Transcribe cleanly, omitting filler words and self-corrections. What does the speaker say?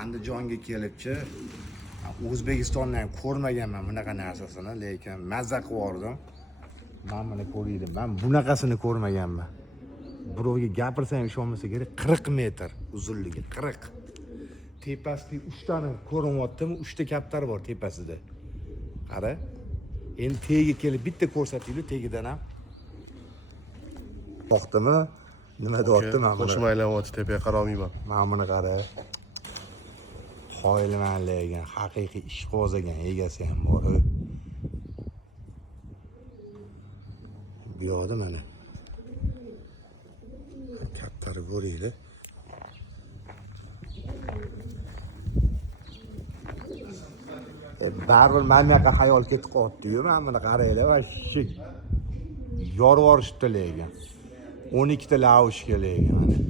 Andijonga kelibchi O'zbekistondan ham ko'rmaganman bunaqa narsasini, lekin mazza qilib men buni ko'rdim. Men bunaqasini ko'rmaganman. Birovga gapirsam ishonmasa kerak, 40 metr uzunligi, 40. Tepasida 3 tani ko'rinyaptimi? 3 ta kaptar bor tepasida. Qara. Endi tagiga kelib bitta ko'rsatinglar, tagidan ham. To'xtami? Nima deyapti men buni? Qo'shma aylanyapti, tepaga qaramayman. Men buni qara. Qoyilman lekin haqiqiy ishqiboz ekan, egasi ham bor. Bu yoqda mana. Kaptari ko'ringlar. Baribir men yoqqa xayol ketib qoldi-yu, men buni qaranglar va yorib yuborishdi lekin. 12 ta laushga lekin mana.